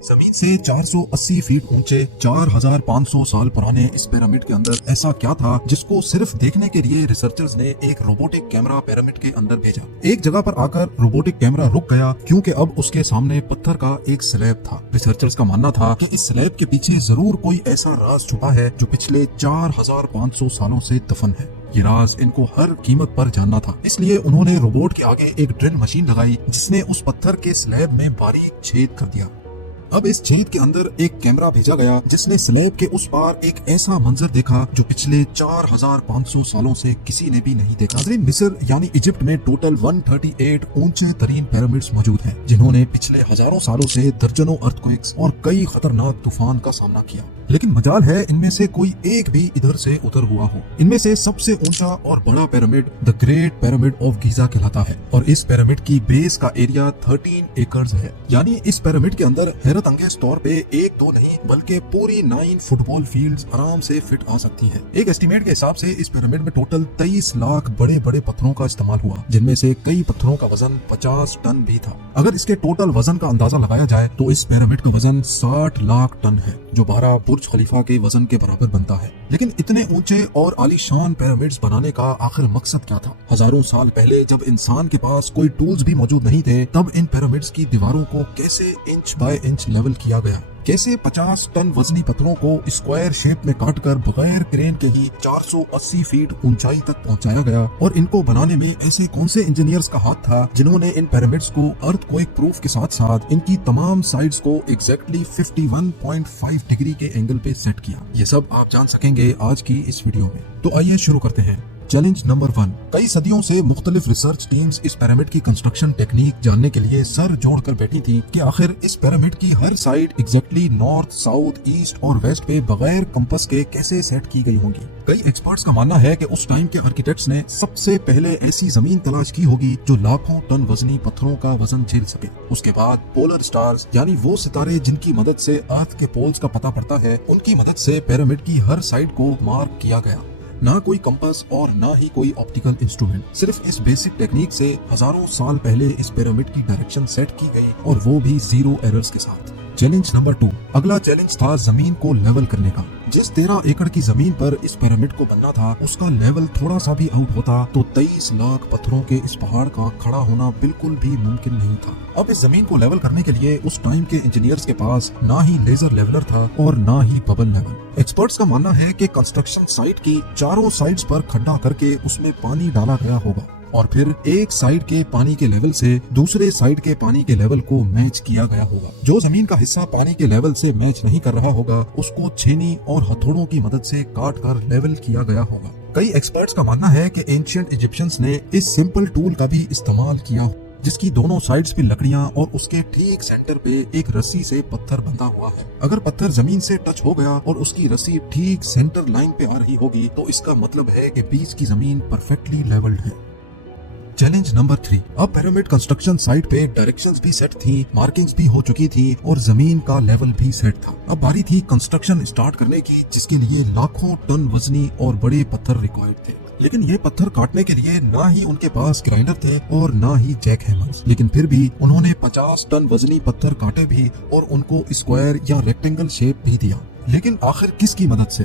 जमीन से 480 फीट ऊंचे 4500 साल पुराने इस पिरामिड के अंदर ऐसा क्या था जिसको सिर्फ देखने के लिए रिसर्चर्स ने एक रोबोटिक कैमरा पिरामिड के अंदर भेजा। एक जगह पर आकर रोबोटिक कैमरा रुक गया क्योंकि अब उसके सामने पत्थर का एक स्लैब था। रिसर्चर्स का मानना था कि इस स्लैब के पीछे जरूर कोई ऐसा राज छुपा है जो पिछले 4500 सालों से दफन है। ये राज इनको हर कीमत पर जानना था, इसलिए उन्होंने रोबोट के आगे एक ड्रिल मशीन लगाई जिसने उस पत्थर के स्लैब में बारीक छेद कर दिया। अब इस छेद के अंदर एक कैमरा भेजा गया जिसने स्लैब के उस पार एक ऐसा मंजर देखा जो पिछले 4500 सालों से किसी ने भी नहीं देखा। नाज़रीन, मिस्र यानी इजिप्ट में टोटल 138 ऊंचे तरीन पिरामिड्स मौजूद हैं, जिन्होंने पिछले हजारों सालों से दर्जनों अर्थक्वेक्स और कई खतरनाक तूफान का सामना किया। लेकिन मजाल है इनमें से कोई एक भी इधर से उधर हुआ हो। इनमें से सबसे ऊंचा और बड़ा pyramid the great pyramid of Giza कहलाता है और इस पिरामिड की बेस का एरिया 13 एकड़ है। यानी इस पिरामिड के अंदर हैरत अंगेज तौर पे एक दो नहीं बल्कि पूरी 9 फुटबॉल फील्ड्स आराम से फिट आ सकती है। एक एस्टिमेट के हिसाब से इस पिरामिड में टोटल 23 लाख बड़े बड़े पत्थरों का इस्तेमाल हुआ, जिनमें से कई पत्थरों का वजन 50 टन भी था। अगर इसके टोटल वजन का अंदाजा लगाया जाए तो इस पिरामिड का वजन 60 लाख टन है, जो 12 बुर्ज खलीफा के वजन के बराबर बनता है। लेकिन इतने ऊंचे और आलीशान पिरामिड्स बनाने का आखिर मकसद क्या था? हजारों साल पहले जब इंसान के पास कोई टूल्स भी मौजूद नहीं थे, तब इन पिरामिड्स की दीवारों को कैसे इंच बाय इंच लेवल किया गया? कैसे 50 टन वजनी पत्थरों को स्क्वायर शेप में काटकर बगैर क्रेन के ही 480 फीट ऊंचाई तक पहुंचाया गया? और इनको बनाने में ऐसे कौन से इंजीनियर्स का हाथ था जिन्होंने इन पिरामिड्स को अर्थक्वेक प्रूफ के साथ साथ इनकी तमाम साइड्स को एग्जैक्टली 51.5 डिग्री के एंगल पे सेट किया? ये सब आप जान सकेंगे आज की इस वीडियो में। तो आइए शुरू करते हैं। Challenge number 1। कई सदियों से मुख्तलिफ रिसर्च टीम्स इस पिरामिड की कंस्ट्रक्शन टेक्निक जानने के लिए सर जोड़कर बैठी थी कि आखिर इस पिरामिड की हर side exactly north, south, east और वेस्ट पे बगैर कंपास के कैसे सेट की गई होंगी। कई एक्सपर्ट्स का मानना है कि उस टाइम के आर्किटेक्ट्स ने सबसे पहले ऐसी जमीन तलाश की होगी जो लाखों टन वजनी पत्थरों का वजन झेल सके। उसके बाद पोलर स्टार्स यानी वो सितारे जिनकी मदद से अर्थ के पोल्स का पता पड़ता है, उनकी मदद से पिरामिड की हर साइड को मार्क किया गया। ना कोई कंपास और ना ही कोई ऑप्टिकल इंस्ट्रूमेंट, सिर्फ इस बेसिक टेक्निक से हजारों साल पहले इस पिरामिड की डायरेक्शन सेट की गई और वो भी 0 एरर्स के साथ। Challenge number 2। अगला चैलेंज था जमीन को लेवल करने का। जिस 13 एकड़ की जमीन पर इस पिरामिड को बनना था, उसका लेवल थोड़ा सा भी आउट होता तो 23 लाख पत्थरों के इस पहाड़ का खड़ा होना बिल्कुल भी मुमकिन नहीं था। अब इस जमीन को लेवल करने के लिए उस टाइम के इंजीनियर्स के पास ना ही लेजर लेवलर था और ना ही बबल लेवल। एक्सपर्ट्स का मानना है कि कंस्ट्रक्शन साइट की चारों साइड्स पर खड्डा करके उसमें पानी डाला गया होगा और फिर एक साइड के पानी के लेवल से दूसरे साइड के पानी के लेवल को मैच किया गया होगा। जो जमीन का हिस्सा पानी के लेवल से मैच नहीं कर रहा होगा, उसको छेनी और हथौड़ों की मदद से काट कर लेवल किया गया होगा। कई एक्सपर्ट्स का मानना है कि एंशिएंट इजिप्शियंस ने इस सिंपल टूल का भी इस्तेमाल किया, जिसकी दोनों साइड्स पे लकड़ियां और उसके ठीक सेंटर पे एक रस्सी से पत्थर बंधा हुआ है। अगर पत्थर जमीन से टच हो गया और उसकी रस्सी ठीक सेंटर लाइन पे आ रही होगी तो इसका मतलब है कि बीच की जमीन परफेक्टली लेवल्ड है। Challenge number 3। अब पिरामिड कंस्ट्रक्शन साइट पे डायरेक्शंस भी सेट थी, मार्किंग्स भी हो चुकी थी और जमीन का लेवल भी सेट था। अब बारी थी कंस्ट्रक्शन स्टार्ट करने की, जिसके लिए लाखों टन वजनी और बड़े पत्थर रिक्वायर्ड थे। लेकिन ये पत्थर काटने के लिए ना ही उनके पास ग्राइंडर थे और ना ही जैक हैमर्स। लेकिन फिर भी उन्होंने 50 टन वजनी पत्थर काटे भी और उनको स्क्वायर या रेक्टेंगल शेप भी दिया। लेकिन आखिर किसकी मदद से?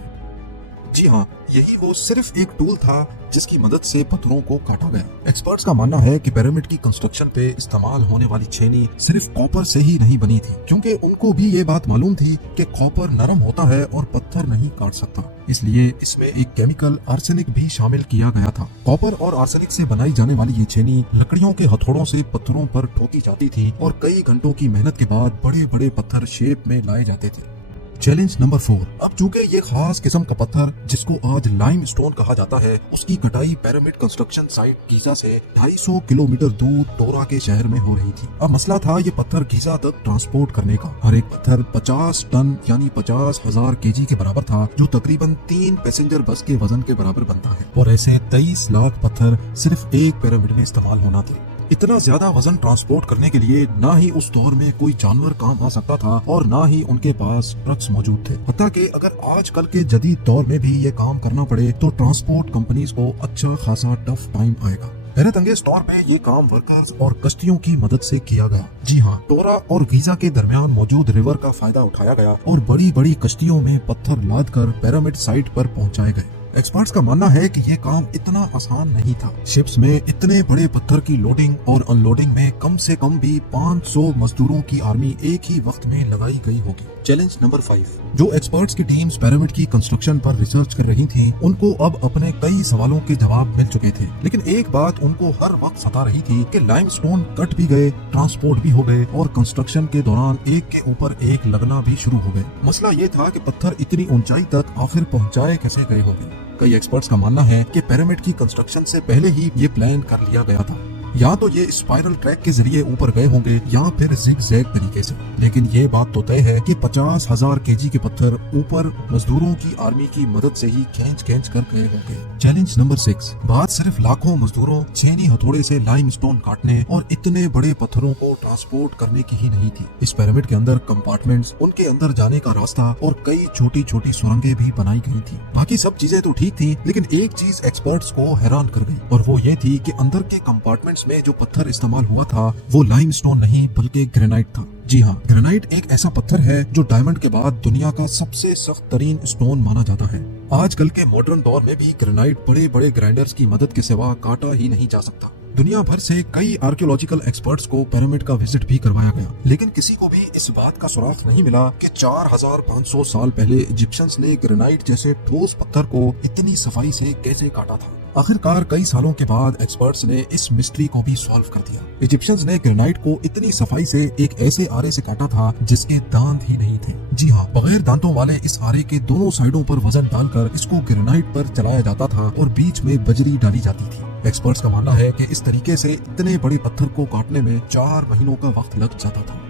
जी हाँ, यही वो सिर्फ एक टूल था जिसकी मदद से पत्थरों को काटा गया। एक्सपर्ट्स का मानना है कि पिरामिड की कंस्ट्रक्शन पे इस्तेमाल होने वाली छेनी सिर्फ कॉपर से ही नहीं बनी थी, क्योंकि उनको भी ये बात मालूम थी कि कॉपर नरम होता है और पत्थर नहीं काट सकता। इसलिए इसमें एक केमिकल आर्सेनिक भी शामिल किया गया था। कॉपर और आर्सेनिक से बनाई जाने वाली ये छेनी लकड़ियों के हथौड़ों से पत्थरों पर ठोकी जाती थी और कई घंटों की मेहनत के बाद बड़े बड़े पत्थर शेप में लाए जाते थे। Challenge number 4। अब चूंकि ये खास किस्म का पत्थर जिसको आज लाइमस्टोन कहा जाता है, उसकी कटाई पिरामिड कंस्ट्रक्शन साइट गीजा से 250 किलोमीटर दूर टोरा के शहर में हो रही थी। अब मसला था ये पत्थर गीजा तक ट्रांसपोर्ट करने का। हर एक पत्थर 50 टन यानी 50,000 केजी के बराबर था, जो तकरीबन 3 पैसेंजर बस के वजन के बराबर बनता है। और ऐसे 23 लाख पत्थर सिर्फ एक पिरामिड में इस्तेमाल होना थे। इतना ज्यादा वजन ट्रांसपोर्ट करने के लिए ना ही उस दौर में कोई जानवर काम आ सकता था और ना ही उनके पास ट्रक्स मौजूद थे। हत्ता कि अगर आजकल के जदीद दौर में भी ये काम करना पड़े तो ट्रांसपोर्ट कंपनीज को अच्छा खासा टफ टाइम आएगा। हैरत अंगेज तौर पे ये काम वर्कर्स और कश्तियों की मदद से किया गया। जी हाँ, टोरा और गीजा के दरमियान मौजूद रिवर का फायदा उठाया गया और बड़ी बड़ी कश्तियों में पत्थर लाद कर पिरामिड साइट पर पहुंचाए गए। एक्सपर्ट्स का मानना है कि ये काम इतना आसान नहीं था। शिप्स में इतने बड़े पत्थर की लोडिंग और अनलोडिंग में कम से कम भी 500 मजदूरों की आर्मी एक ही वक्त में लगाई गई होगी। Challenge number 5। जो एक्सपर्ट्स की टीम्स पिरामिड की कंस्ट्रक्शन पर रिसर्च कर रही थी, उनको अब अपने कई सवालों के जवाब मिल चुके थे, लेकिन एक बात उनको हर वक्त सता रही थी कि लाइमस्टोन कट भी गए, ट्रांसपोर्ट भी हो गए और कंस्ट्रक्शन के दौरान एक के ऊपर एक लगना भी शुरू हो गए। मसला ये था कि पत्थर इतनी ऊंचाई तक आखिर पहुंचाए कैसे गए होंगे। कई एक्सपर्ट्स का मानना है कि पिरामिड की कंस्ट्रक्शन से पहले ही ये प्लान कर लिया गया था। या तो ये स्पाइरल ट्रैक के जरिए ऊपर गए होंगे या फिर जिग-जैग तरीके से, लेकिन ये बात तो तय है कि 50,000 केजी के पत्थर ऊपर मजदूरों की आर्मी की मदद से ही खींच कर गए होंगे। Challenge number 6। बात सिर्फ लाखों मजदूरों छेनी हथौड़े से लाइमस्टोन काटने और इतने बड़े पत्थरों को ट्रांसपोर्ट करने की ही नहीं थी। इस पिरामिड के अंदर कंपार्टमेंट्स, उनके अंदर जाने का रास्ता और कई छोटी छोटी सुरंगें भी बनाई गई थी। बाकी सब चीजें तो ठीक थी, लेकिन एक चीज एक्सपर्ट्स को हैरान कर गई और वो ये थी कि अंदर के कंपार्टमेंट्स में जो पत्थर इस्तेमाल हुआ था वो लाइमस्टोन नहीं बल्कि ग्रेनाइट था। जी हाँ, ग्रेनाइट एक ऐसा पत्थर है जो डायमंड के बाद दुनिया का सबसे सख्त तरीन स्टोन माना जाता है। आजकल के मॉडर्न दौर में भी ग्रेनाइट बड़े बड़े ग्राइंडर्स की मदद के सिवा काटा ही नहीं जा सकता। दुनिया भर से कई आर्कियोलॉजिकल एक्सपर्ट्स को पिरामिड का विजिट भी करवाया गया, लेकिन किसी को भी इस बात का सुराग नहीं मिला कि 4500 साल पहले इजिप्शियंस ने ग्रेनाइट जैसे ठोस पत्थर को इतनी सफाई से कैसे काटा था। आखिरकार कई सालों के बाद एक्सपर्ट्स ने इस मिस्ट्री को भी सॉल्व कर दिया। इजिप्शियंस ने ग्रेनाइट को इतनी सफाई से एक ऐसे आरे से काटा था जिसके दांत ही नहीं थे। जी हाँ, बगैर दांतों वाले इस आरे के दोनों साइडों पर वजन डालकर इसको ग्रेनाइट पर चलाया जाता था और बीच में बजरी डाली जाती थी। एक्सपर्ट्स का मानना है कि इस तरीके से इतने बड़े पत्थर को काटने में 4 महीनों का वक्त लग जाता था।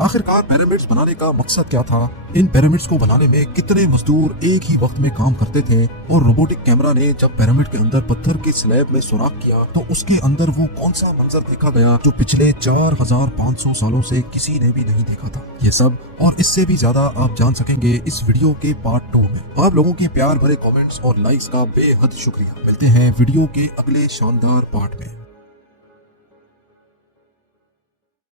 आखिरकार पिरामिड्स बनाने का मकसद क्या था? इन पिरामिड्स को बनाने में कितने मजदूर एक ही वक्त में काम करते थे? और रोबोटिक कैमरा ने जब पिरामिड के अंदर पत्थर के स्लैब में सुराख किया तो उसके अंदर वो कौन सा मंजर देखा गया जो पिछले 4500 सालों से किसी ने भी नहीं देखा था? ये सब और इससे भी ज्यादा आप जान सकेंगे इस वीडियो के पार्ट 2 में। आप लोगों के प्यार भरे कमेंट्स और लाइक्स का बेहद शुक्रिया। मिलते हैं वीडियो के अगले शानदार पार्ट में।